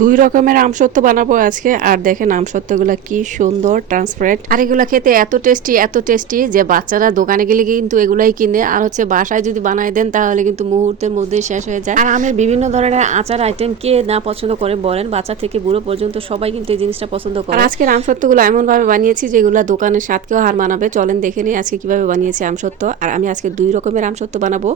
দুই রকমের আমসত্ত্ব বানাবো আজকে। আর দেখেন আমসত্ত্বগুলো কি সুন্দর ট্রান্সপারেন্ট, আর এগুলা খেতে এত টেস্টি যে বাচ্চারা দোকানে গেলে কিন্তু এগুলাই কিনে, আর হচ্ছে বাসায় যদি বানাই দেন তাহলে কিন্তু মুহূর্তের মধ্যে শেষ হয়ে যায়। আর আমের বিভিন্ন ধরনের আচার আইটেম কে না পছন্দ করে বলেন, বাচ্চা থেকে বুড়ো পর্যন্ত সবাই কিন্তু এই জিনিসটা পছন্দ করে। আর আজকের আমসত্ত্বগুলো এমন ভাবে বানিয়েছি যেগুলো দোকানের স্বাদকেও হার মানাবে। চলেন দেখে নিই আজকে কিভাবে বানিয়েছি আমসত্ত্ব। আর আমি আজকে দুই রকমের আমসত্ত্ব বানাবো,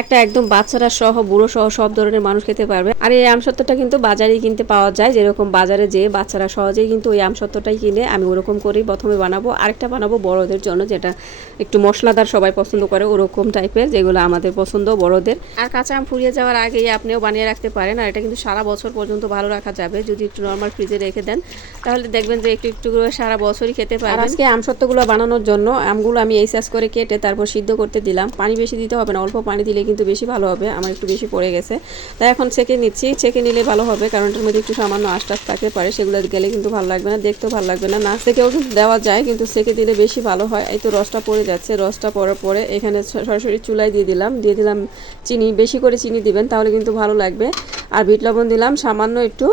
একটা একদম বাচ্চারা সহ বুড়ো সহ সব ধরনের মানুষ খেতে পারবে। আর এই আমসত্ত্বটা কিন্তু বাজারেই কিনতে পাওয়া যায়, যেরকম বাজারে যে বাচ্চারা সহজেই কিন্তু ওই আমসত্ত্বটাই কিনে। আমি ওরকম করেই প্রথমে বানাবো। আরেকটা বানাবো বড়দের জন্য, যেটা একটু মশলাদার সবাই পছন্দ করে ওরকম টাইপের, যেগুলো আমাদের পছন্দ বড়দের। আর কাঁচা আম ফুরিয়ে যাওয়ার আগেই আপনিও বানিয়ে রাখতে পারেন। আর এটা কিন্তু সারা বছর পর্যন্ত ভালো রাখা যাবে যদি একটু নর্মাল ফ্রিজে রেখে দেন, তাহলে দেখবেন যে একটু একটু করে সারা বছরই খেতে পারবেন। আজকে আমসত্ত্বগুলো বানানোর জন্য আমগুলো আমি এই সাইজ করে কেটে তারপর সিদ্ধ করতে দিলাম। পানি বেশি দিতে হবে না, অল্প পানি দিলে কিন্তু বেশি ভালো হবে। আমার একটু বেশি পড়ে গেছে, তাই এখন ছেঁকে নিচ্ছি। ছেঁকে নিলে ভালো হবে, কারণ এটার মধ্যে একটু সামান্য আঁশ থাকতে পারে, সেগুলো গেলে কিন্তু ভালো লাগবে না, দেখতেও ভালো লাগবে না। না ছেঁকেও কিন্তু দেওয়া যায়, কিন্তু ছেঁকে দিলে বেশি ভালো হয়। এই তো রসটা পড়ে যাচ্ছে, রসটা পড়ার পরে এখানে সরাসরি চুলায় দিয়ে দিলাম চিনি। বেশি করে চিনি দিবেন, তাহলে কিন্তু ভালো লাগবে। আর বিট লবণ দিলাম, সামান্য একটু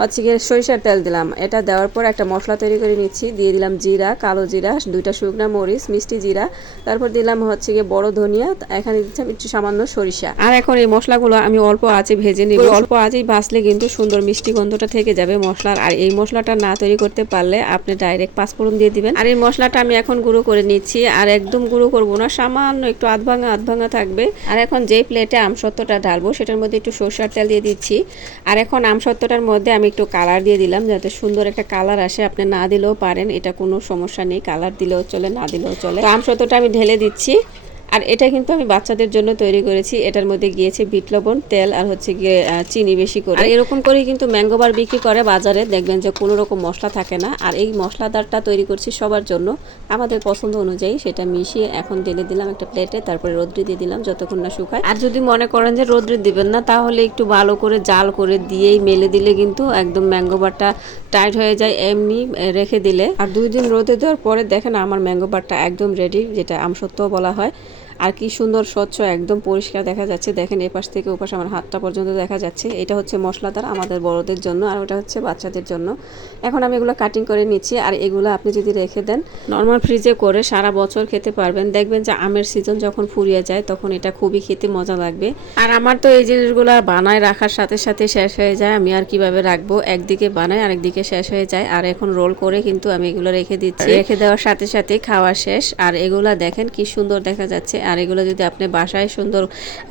হচ্ছে গিয়ে সরিষার তেল দিলাম। এটা দেওয়ার পর একটা মশলা তৈরি করে নিচ্ছি। দিয়ে দিলাম জিরা, কালো জিরা, 2টা শুকনা মরিচ, মিষ্টি জিরা, তারপর দিলাম হচ্ছে গিয়ে বড় ধনিয়া, এখানে দিচ্ছিলাম একটু সামান্য সরিষা। আর এখন এই মশলাগুলো আমি অল্প আঁচে ভেজে নিব। অল্প আঁচেই ভাজলে কিন্তু সুন্দর মিষ্টি গন্ধটা থেকে যাবে মশলার। আর এই মশলাটা না তৈরি করতে পারলে আপনি ডাইরেক্ট পাঁচফোড়ন দিয়ে দিবেন। আর এই মশলাটা আমি এখন গুঁড়ো করে নিচ্ছি, আর একদম গুঁড়ো করব না, সামান্য একটু আধ ভাঙা থাকবে। আর এখন যে প্লেটে আমসত্ত্বটা ঢালবো সেটার মধ্যে একটু সরষের তেল দিয়ে দিচ্ছি। আর এখন আমসত্ত্বটার মধ্যে আমি একটু কালার দিয়ে দিলাম, যাতে সুন্দর একটা কালার আসে। আপনি না দিলেও পারেন, এটা কোনো সমস্যা নেই, কালার দিলেও চলে, না দিলেও চলে। তো আমসত্ত্বটা আমি ঢেলে দিচ্ছি। আর এটা কিন্তু আমি বাচ্চাদের জন্য তৈরি করেছি। এটার মধ্যে গিয়েছে বিট লবণ, তেল, আর হচ্ছে গিয়ে চিনি বেশি করে। আর এরকম করেই কিন্তু ম্যাঙ্গো বার বিক্রি করে বাজারে, দেখবেন যে কোনো রকম মশলা থাকে না। আর এই মশলাদারটা তৈরি করছি সবার জন্য, আমাদের পছন্দ অনুযায়ী। সেটা মিশিয়ে এখন ঢেলে দিলাম একটা প্লেটে, তারপরে রোদ্রে দিয়ে দিলাম যতক্ষণ না শুকায়। আর যদি মনে করেন যে রোদ্রে দিবেন না, তাহলে একটু ভালো করে জাল করে দিয়েই মেলে দিলে কিন্তু একদম ম্যাঙ্গো বারটা টাইট হয়ে যায় এমনি রেখে দিলে। আর 2 দিন রোদে দেওয়ার পরে দেখেন আমার ম্যাঙ্গো বারটা একদম রেডি, যেটা আমসত্ত্ব বলা হয়। আর কি সুন্দর স্বচ্ছ একদম পরিষ্কার দেখা যাচ্ছে। দেখেন এপাশ থেকে ওপাশ আমার হাতটা পর্যন্ত দেখা যাচ্ছে। এটা হচ্ছে মশলাদার আমাদের বড়দের জন্য, আর ওটা হচ্ছে বাচ্চাদের জন্য। এখন আমি এগুলো কাটিং করে নিচ্ছি। আর এগুলো আপনি যদি রেখে দেন নর্মাল ফ্রিজে করে সারা বছর খেতে পারবেন। দেখবেন যে আমের সিজন যখন ফুরিয়ে যায় তখন এটা খুবই খেতে মজা লাগবে। আর আমার তো এই জিনিসগুলো বানায় রাখার সাথে সাথে শেষ হয়ে যায়, আমি আর কিভাবে রাখবো, একদিকে বানাই আরেকদিকে শেষ হয়ে যায়। আর এখন রোল করে কিন্তু আমি এগুলো রেখে দিচ্ছি, রেখে দেওয়ার সাথে সাথে খাওয়া শেষ। আর এগুলা দেখেন কি সুন্দর দেখা যাচ্ছে। আর এগুলো যদি আপনি বাসায় সুন্দর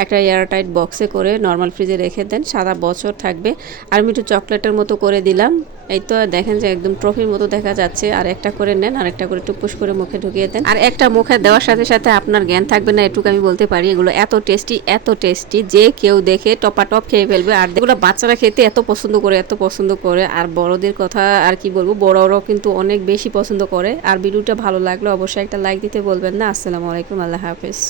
একটা এয়ারটাইট বক্সে করে নর্মাল ফ্রিজে রেখে দেন, সারা বছর থাকবে। আর আমি একটু চকলেটের মতো করে দিলাম। এই তো দেখেন যে একদম ট্রফির মতো দেখা যাচ্ছে। আর একটা করে নেন, আর একটা করে টুকুস করে মুখে ঢুকিয়ে দেন। আর একটা মুখে দেওয়ার সাথে সাথে আপনার জ্ঞান থাকবে না, এটুকু আমি বলতে পারি। এগুলো এত টেস্টি যে কেউ দেখে টপাটপ খেয়ে ফেলবে। আর এগুলো বাচ্চারা খেতে এত পছন্দ করে। আর বড়দের কথা আর কি বলবো, বড়রাও কিন্তু অনেক বেশি পছন্দ করে। আর ভিডিওটা ভালো লাগলে অবশ্যই একটা লাইক দিতে বলবেন না। আসসালামু আলাইকুম, আল্লাহ হাফেজ।